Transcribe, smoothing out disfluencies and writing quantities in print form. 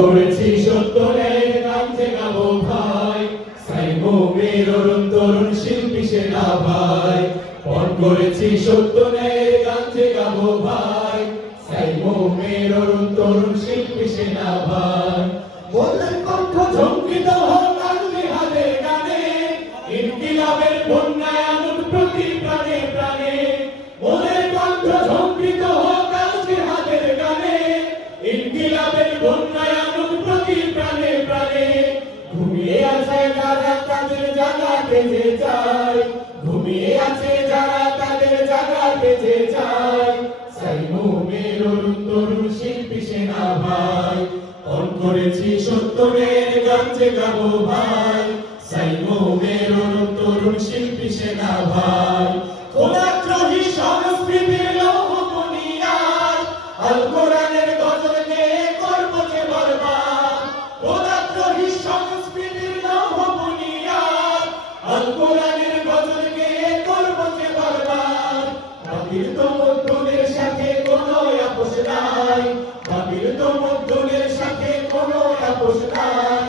করেছি সত্তরের গানতে গাবো ভাই, সাইমুমের অরুণ তরুণ শিল্পী সেনা ভাই। পণ করেছি সত্তরের গানতে গাবো ভাই, সাইমুমের অরুণ তরুণ শিল্পী সেনা ভাই। মোদের কণ্ঠ ঝঙ্কৃত হোক আগুনে হাতের গানে, ইনকিলাবের বন্যায় আনুন প্রতি প্রাণে প্রাণে। মোদের কণ্ঠ ঝঙ্কৃত হোক আগুনে হাতের গানে, ইনকিলাবের বন্যায় আনুন প্রতি প্রাণে প্রাণে। ঘুমিয়ে আছে যারা তাদের জাগাতে যে চায়, ঘুমিয়ে আছে যারা তাদের জাগাতে যে চায়। সাইমুমের অরুণ তরুণ শিল্পী সেনা ভাই, পণ করেছি সত্তরের গানতে গাবো ভাই, সাইমুমের অরুণ তরুণ শিল্পী সেনা ভাই। খোদাদ্রোহী সংস্কৃতির লৌহ বুনিয়াদ, আল কোরআনের গজল গেয়ে করব যে বরবাদ। খোদাদ্রোহী সংস্কৃতির লৌহ বুনিয়াদ, আল কোরআনের গজল গেয়ে করব যে বরবাদ। বাতিল তো মধ্যদের সাথে কোনো আপোষ নাই, বাতিল তো মধ্যদের সাথে কোনো আপোষ নাই।